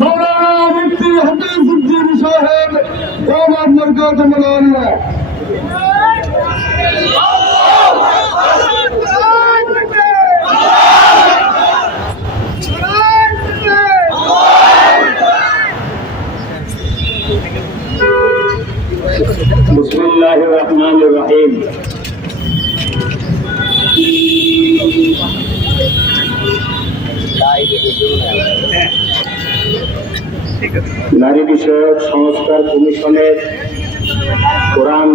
मौलाना मुफ्ती हकीफुद्दीन साहेब बाबा मरगा मौलाना। बिस्मिल्लाहिर्रहमानिर्रहीम। নারী বিষয়ক সংস্কার কমিশনের কোরআন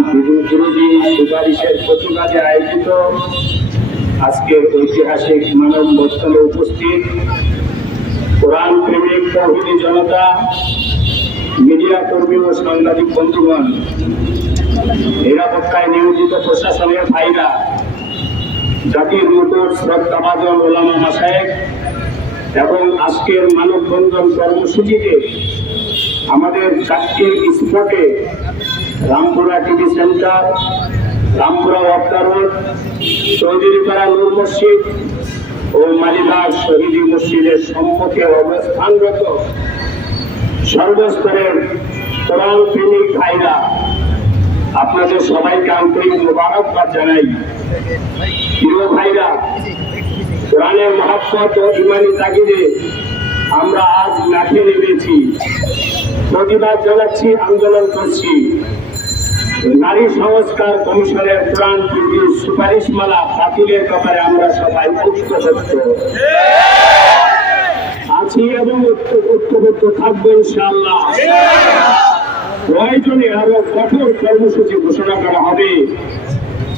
বিরোধী সুপারিশের প্রতিবাদে আয়োজিত আজকের ঐতিহাসিক মানব বর্তমানে উপস্থিত কোরআন প্রেমিক তহিদি জনতা, মিডিয়া কর্মী ও সাংবাদিক বন্ধুগণ, নিরাপত্তায় নিয়োজিত প্রশাসনের ভাইরা, জাতির মুকুট শ্রদ্ধাভাজন ওলামা মাসায়েক এবং আজকের মানববন্ধন কর্মসূচিতে আমাদের চারটি স্পটে রামপুরা টিভি সেন্টার, রামপুরা ওয়াক্তা রোড, চৌধুরীপাড়া নূর মসজিদ ও মালিবাগ শহীদি মসজিদের সম্মুখে অবস্থানরত সর্বস্তরের কোরআন ভাইরা আপনাদের সবাইকে আন্তরিক মোবারকবাদ জানাই। প্রিয় ভাইরা কোরআনের মহাব্বত ইমানি তাগিদে আমরা আজ মাঠে নেমেছি। প্রতিবাদ জানাচ্ছি, আন্দোলন করছি। নারী সংস্কার কমিশনের কোরআন টিভির সুপারিশমালা বাতিলের ব্যাপারে আমরা সবাই ঐক্যবদ্ধ। আছি এবং ঐক্য- ঐক্যবদ্ধ থাকব ইনশাআল্লাহ। প্রয়োজনে আরও কঠোর কর্মসূচি ঘোষণা করা হবে।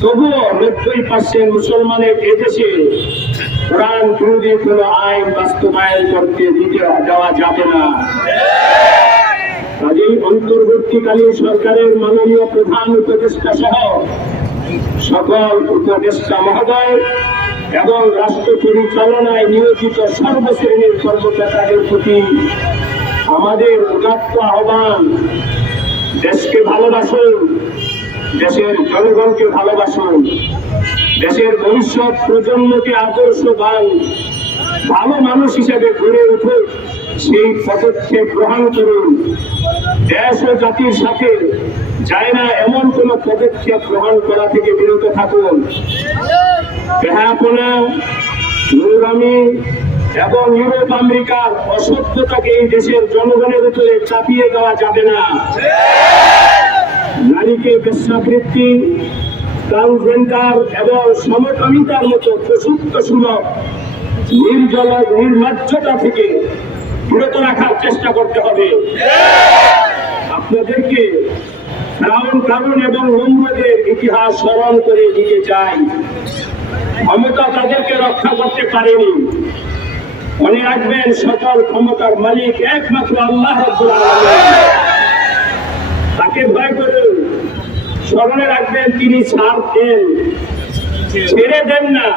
তবুও নব্বই পার্সেন্ট মুসলমানের এদেশে কোরআন বিরোধী কোন আইন বাস্তবায়ন করতে দিতে দেওয়া যাবে না। কাজেই অন্তর্বর্তীকালীন সরকারের মাননীয় প্রধান উপদেষ্টা সহ সকল উপদেষ্টা মহোদয় এবং রাষ্ট্র পরিচালনায় নিয়োজিত সর্বশ্রেণীর কর্মকর্তাদের প্রতি আমাদের উদাত্ত আহ্বান। দেশকে ভালোবাসুন দেশের জনগণকে ভালোবাসুন দেশের ভবিষ্যৎ প্রজন্মকে আদর্শ আদর্শবান ভালো মানুষ হিসেবে গড়ে উঠুক সেই পদক্ষেপ গ্রহণ করুন। দেশ ও জাতির সাথে যায় না এমন কোন পদক্ষেপ গ্রহণ করা থেকে বিরত থাকুন। বেহাপনা নোংরামি এবং ইউরোপ আমেরিকার অসভ্যতাকে এই দেশের জনগণের উপরে চাপিয়ে দেওয়া যাবে না। নারীকে বেশ্যাবৃত্তি ট্রান্সজেন্ডার এবং সমকামিতার মতো প্রসুপ্ত সুলভ, নির্জল, নির্লজ্জতা থেকে বিরত রাখার চেষ্টা করতে হবে। আপনাদেরকে ফ্রাউন কারণ এবং নম্রদের ইতিহাস স্মরণ করে দিতে চাই। ক্ষমতা তাদেরকে রক্ষা করতে পারেনি। মনে রাখবেন, সকল ক্ষমতার মালিক একমাত্র আল্লাহ তাকে ভয় করুন স্মরণে রাখবেন, তিনি ছাড় দেন ছেড়ে দেন না।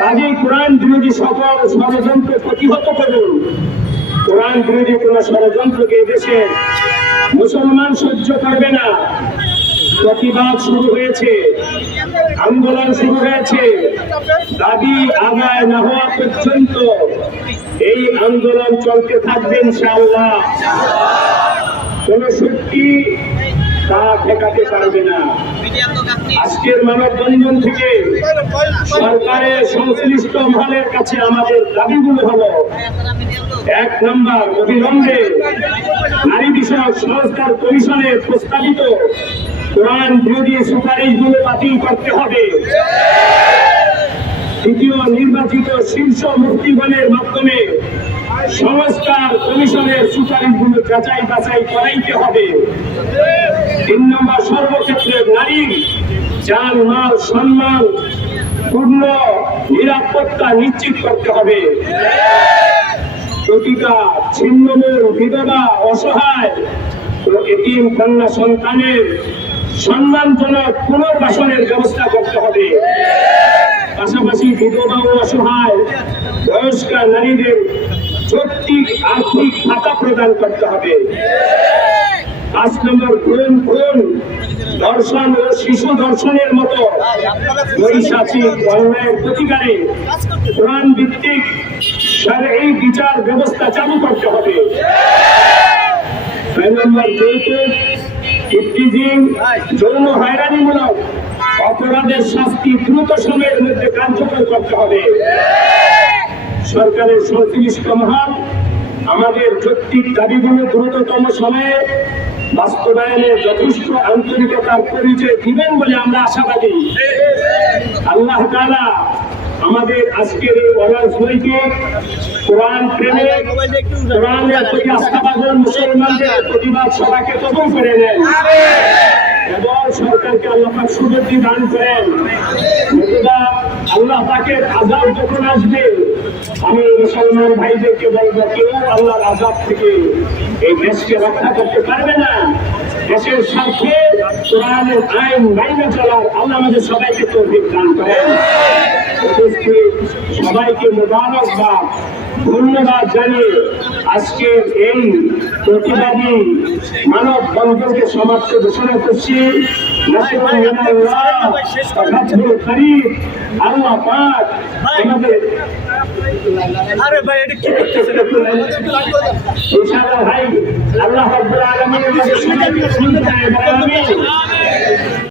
কাজেই কোরআন বিরোধী সকল ষড়যন্ত্র প্রতিহত করুন। কোরআন বিরোধী কোন ষড়যন্ত্রকে দেশে মুসলমান সহ্য করবে না। প্রতিবাদ শুরু হয়েছে। আন্দোলন শুরু হয়েছে। দাবি আগায় না হওয়া পর্যন্ত এই আন্দোলন চলতে থাকবে ইনশাআল্লাহ। কোন শক্তি তা ঠেকাতে পারবে না। আজকের মানববন্ধন থেকে সরকারের সংশ্লিষ্ট মহলের কাছে আমাদের দাবিগুলো হলো, এক নম্বর, অবিলম্বে নারী বিষয়ক সংস্কার কমিশনের প্রস্তাবিত কোরআন বিরোধী সুপারিশগুলো বাতিল করতে হবে। দ্বিতীয় নির্বাচিত শীর্ষ মুক্তিগণের মাধ্যমে সংস্কার কমিশনের সুপারিশগুলো যাচাই বাছাই করাইতে হবে। তিন নম্বর সর্বক্ষেত্রে নারীর যান মাল সম্মান পূর্ণ, নিরাপত্তা নিশ্চিত করতে হবে। প্রতিটা ছিন্নমূল বিধবা অসহায় ও এতিম কন্যা সন্তানের সম্মানজনক পুনর্বাসনের ব্যবস্থা করতে হবে। পাশাপাশি বিধবা ও অসহায়, বয়স্ক নারীদের যৌক্তিক আর্থিক ভাতা প্রদান করতে হবে। পাঁচ নম্বর খুন খুন দর্শন ও শিশু দর্শনের মতো প্রতিকারে কোরআন ভিত্তিক এই বিচার ব্যবস্থা চালু করতে হবে। নম্বর যৌতুক ইফতিজিং যৌন হয়রানিমূলক অপরাধের শাস্তি দ্রুত সময়ের মধ্যে কার্যকর করতে হবে। সরকারের সংশ্লিষ্ট মহান। আমাদের যৌক্তিক দাবিগুলো দ্রুততম সময়ে বাস্তবায়নে যথেষ্ট আন্তরিকতার পরিচয় দিবেন বলে আমরা আশাবাদী। আল্লাহ তাআলা আমাদের আজকের এই অলার বইকে কোরআন প্রেমে কোরআনের প্রতি আস্থাবাদন মুসলমানদের প্রতিবাদ সভাকে তখন করে নেন এবং সরকারকে আল্লাহ পাক দান করেন। আল্লাহ পাকের আজাব যখন আসবে, আমি মুসলমান ভাইদেরকে বলব, কেউ আল্লাহর আজাব থেকে এই দেশকে রক্ষা করতে পারবে না। দেশের স্বার্থে কোরআনের আইন মাইনে চলার আল্লাহ আমাদের সবাইকে তৌফিক দান করেন। সবাইকে মোবারকবাদ ধন্যবাদ জানিয়ে আজকের এই প্রতিবাদী মানব বন্ধনকে সমাপ্ত ঘোষণা করছি। আরে ভাই এটা কি করতেছে ইনশাআল্লাহ ভাই আল্লাহ রাব্বুল আলামিনের